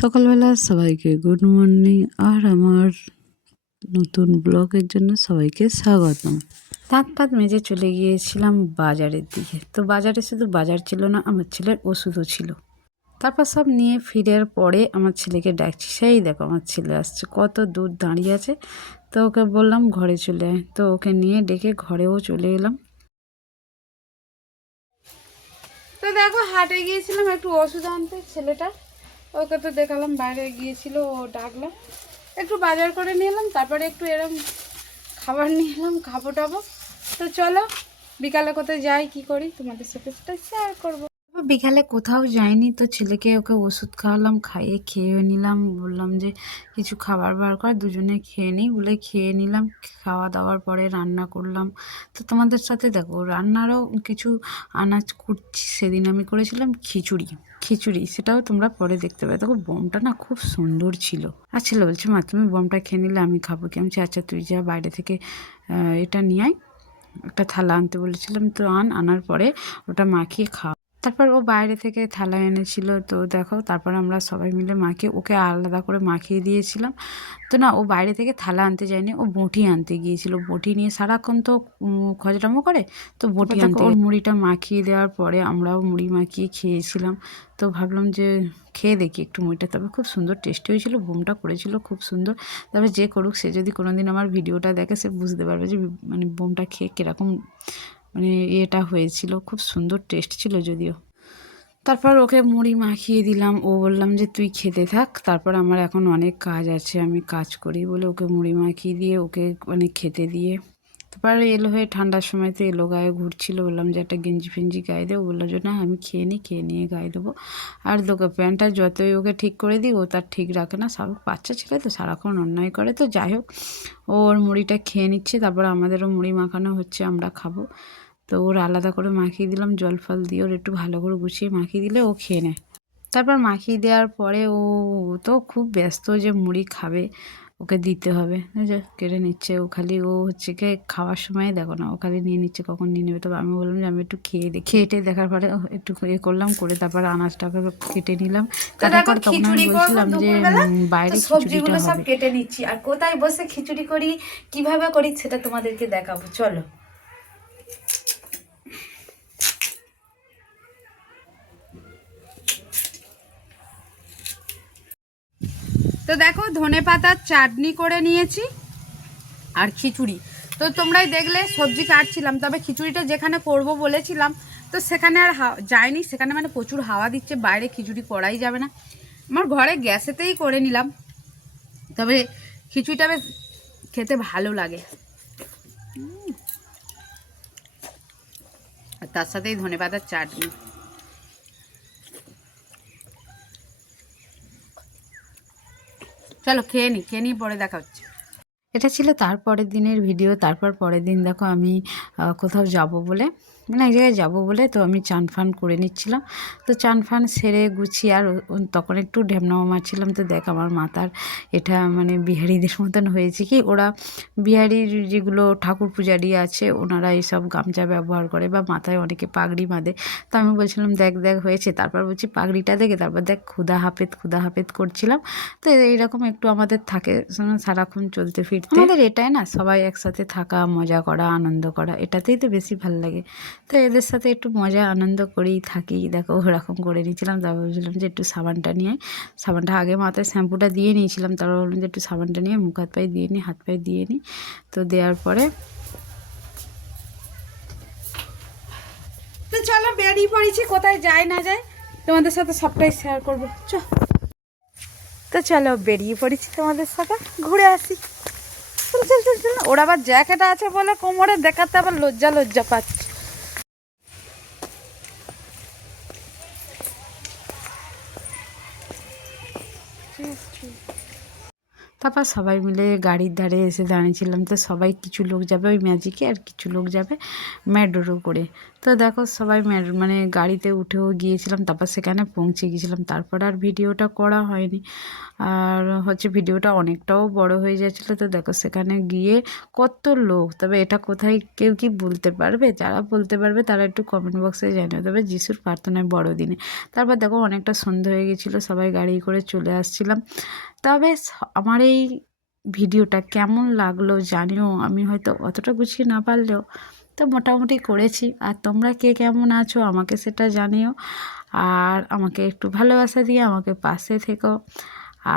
সকালবেলা সবাইকে good morning আর আমার নতুন ব্লগের জন্য সবাইকে স্বাগতম। দাঁত ফাত মেজে চলে গিয়েছিলাম বাজারের দিকে। তো বাজারে শুধু বাজার ছিল না, আমার ছেলের ওষুধও ছিল। তারপর সব নিয়ে ফিরের পরে আমার ছেলেকে ডাকছি, সেই দেখো আমার ছেলে আসছে, কত দূর দাঁড়িয়ে আছে। তো ওকে বললাম ঘরে চলে আয়, তো ওকে নিয়ে ডেকে ঘরেও চলে এলাম। তো দেখো হাটে গিয়েছিলাম একটু ওষুধ আনতে ছেলেটা, ওকে তো দেখালাম বাইরে গিয়েছিল, ও ডাকলাম একটু বাজার করে নিয়ে এলাম, তারপরে একটু এরম খাবার নিয়ে এলাম, খাবো টাবো। তো চলো বিকালে কোথায় যাই কি করি তোমাদের সাথে সেটা শেয়ার করবো। বিকালে কোথাও যাইনি, তো ছেলেকে ওকে ওষুধ খাওয়ালাম, খাইয়ে খেয়ে নিলাম, বললাম যে কিছু খাবার বার কর দুজনে খেয়ে নিই, বলে খেয়ে নিলাম। খাওয়া দাওয়ার পরে রান্না করলাম। তো তোমাদের সাথে দেখো রান্নারও কিছু আনাজ কুটছি। সেদিন আমি করেছিলাম খিচুড়ি, সেটাও তোমরা পরে দেখতে পাবে। দেখো বোমটা না খুব সুন্দর ছিল। আর ছেলে বলছে মা তুমি বোমটা খেয়ে নিলে আমি খাবো কি? আমি বলছি আচ্ছা তুই যা বাইরে থেকে এটা নিয়ে আয়, একটা থালা আনতে বলেছিলাম, তো আনার পরে ওটা মাখিয়ে খাও। তারপর ও বাইরে থেকে থালা এনেছিল, তো দেখো তারপর আমরা সবাই মিলে মাখিয়ে ওকে আলাদা করে মাখিয়ে দিয়েছিলাম। তো না, ও বাইরে থেকে থালা আনতে যায়নি, ও বঁটি আনতে গিয়েছিল। বঁটি নিয়ে সারাক্ষণ তো খজরামো করে, তো বঁটি আনতে ওর মুড়িটা মাখিয়ে দেওয়ার পরে আমরাও মুড়ি মাখিয়ে খেয়েছিলাম। তো ভাবলাম যে খেয়ে দেখি একটু মুড়িটা, তবে খুব সুন্দর টেস্টি হয়েছিল, বোমটা করেছিল খুব সুন্দর। তবে যে করুক, সে যদি কোনোদিন আমার ভিডিওটা দেখে সে বুঝতে পারবে যে মানে বোমটা খেয়ে কীরকম মানে এটা হয়েছিল, খুব সুন্দর টেস্ট ছিল যদিও। তারপর ওকে মুড়ি মাখিয়ে দিলাম, ও বললাম যে তুই খেতে থাক, তারপর আমার এখন অনেক কাজ আছে, আমি কাজ করি বলে ওকে মুড়ি মাখিয়ে দিয়ে ওকে মানে খেতে দিয়ে তারপর এলো হয়ে ঠান্ডার সময় তো এলো গায়ে ঘুরছিল, বললাম যে একটা গেঞ্জি ফেঞ্জি গায়ে দেবো, বললো যে না আমি খেয়ে নিয়ে গায়ে দেবো। আর তোকে প্যান্টটা যতই ওকে ঠিক করে দিই ও তার ঠিক রাখে না, সব বাচ্চা ছেলে তো সারাক্ষণ অন্যায় করে। তো যাই হোক ওর মুড়িটা খেয়ে নিচ্ছে, তারপর আমাদেরও মুড়ি মাখানো হচ্ছে, আমরা খাবো। তো ওর আলাদা করে মাখিয়ে দিলাম, জল ফল দিয়ে ওর একটু ভালো করে গুছিয়ে মাখিয়ে দিলে ও খেয়ে নেয়। তারপর মাখিয়ে দেওয়ার পরে ও তো খুব ব্যস্ত যে মুড়ি খাবে, ওকে দিতে হবে, যে কেটে নিচ্ছে। ও খালি ও হচ্ছে কি খাওয়ার সময় দেখো না, ও খালি নিয়ে নিচ্ছে কখন নিয়ে নেবে। তবে আমি বললাম যে আমি একটু খেয়ে দেখি, খেটে দেখার পরে একটু এ করলাম, করে তারপর আনাজটাকে কেটে নিলাম। তারপর তখন আমি বলছিলাম যে বাইরে সবজিগুলো খিচুড়িটা সব হবে। কেটে নিচ্ছি, আর কোথায় বসে খিচুড়ি করি কিভাবে করি সেটা তোমাদেরকে দেখাবো, চলো। তো দেখো ধনে পাতার চাটনি করে নিয়েছি আর খিচুড়ি। তো তোমরাই দেখলে সবজি কাটছিলাম, তবে খিচুড়িটা যেখানে করব বলেছিলাম তো সেখানে আর যায়নি, সেখানে মানে প্রচুর হাওয়া দিচ্ছে, বাইরে খিচুড়ি করাই যাবে না। আমার ঘরে গ্যাসেতেই করে নিলাম, তবে খিচুড়িটা বেশ খেতে ভালো লাগে। আর তার সাথেই ধনেপাতার চাটনি। চলো খেয়ে নিই পরে দেখা হচ্ছে। এটা ছিল তারপরের দিনের ভিডিও। তারপর পরের দিন দেখো আমি কোথাও যাব বলে, মানে এক জায়গায় যাবো বলে, তো আমি চান ফান করে নিচ্ছিলাম। তো চান ফান সেরে গুছিয়ে আর তখন একটু ঢ্যামনামা মারছিলাম। তো দেখ আমার মাথার এটা মানে বিহারিদের মতন হয়েছে কি, ওরা বিহারির যেগুলো ঠাকুর পূজারি আছে ওনারা এইসব গামছা ব্যবহার করে বা মাথায় অনেকে পাগড়ি বাঁধে। তো আমি বলছিলাম দেখ হয়েছে, তারপর বলছি পাগড়িটা দেখে, তারপর দেখ ক্ষুদা হাফেত করছিলাম। তো এইরকম একটু আমাদের থাকে সারাক্ষণ চলতে ফিরতে, আমাদের এটাই না, সবাই একসাথে থাকা, মজা করা, আনন্দ করা, এটাতেই তো বেশি ভালো লাগে। তো এদের সাথে একটু মজা আনন্দ করেই থাকি। দেখো ওরকম করে নিয়েছিলাম, তারপর বলছিলাম যে একটু সাবানটা নিয়ে, সাবানটা আগে মাথায় শ্যাম্পুটা দিয়ে নিয়েছিলাম, তারপর বললাম যে একটু সাবানটা নিয়ে মুখ হাত পায়ে দিয়ে নিই, হাত পায়ে দিয়ে নিই। তো দেওয়ার পরে তো চলো বেরিয়ে পড়েছি, কোথায় যাই না যাই তোমাদের সাথে সবটাই শেয়ার করবো। তো চলো বেরিয়ে পড়েছি তোমাদের সাথে, ঘুরে আসি। চল ওর আবার জ্যাকেট আছে বলে কোমরে দেখাতে আবার লজ্জা পাচ্ছে। তারপর সবাই মিলে গাড়ির ধারে এসে দাঁড়িয়েছিলাম। তো সবাই কিছু লোক যাবে ওই ম্যাজিকে আর কিছু লোক যাবে ম্যাডোরো করে। তো দেখো সবাই মানে গাড়িতে উঠেও গিয়েছিলাম, তারপর সেখানে পৌঁছে গিয়েছিলাম। তারপর আর ভিডিওটা করা হয়নি, আর হচ্ছে ভিডিওটা অনেকটাও বড় হয়ে যাচ্ছিলো। তো দেখো সেখানে গিয়ে কত লোক, তবে এটা কোথায় কেউ কি বলতে পারবে? যারা বলতে পারবে তারা একটু কমেন্ট বক্সে জানিও। তবে যিশুর প্রার্থনায় বড়দিনে। তারপর দেখো অনেকটা সন্ধ্যা হয়ে গেছিলো, সবাই গাড়ি করে চলে আসছিলাম। তবে আমার এই ভিডিওটা কেমন লাগলো জানিও। আমি হয়তো অতটা গুছিয়ে না পারলেও তো মোটামুটি করেছি। আর তোমরা কে কেমন আছো আমাকে সেটা জানিও, আর আমাকে একটু ভালোবাসা দিয়ে আমাকে পাশে থেকো।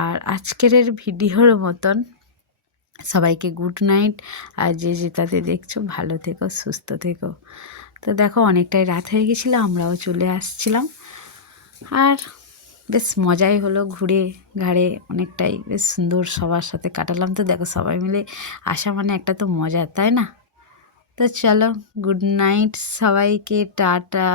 আর আজকের ভিডিওর মতন সবাইকে গুড নাইট। আর যে যেটাতে দেখছো ভালো থেকো, সুস্থ থেকো। তো দেখো অনেকটাই রাত হয়ে গেছিলো, আমরাও চলে আসছিলাম। আর বেশ মজাই হলো, ঘুরে ঘাড়ে অনেকটাই বেশ সুন্দর সবার সাথে কাটালাম। তো দেখো সবাই মিলে আসা মানে একটা তো মজা, তাই না? তো চলো গুড নাইট সবাইকে, টাটা।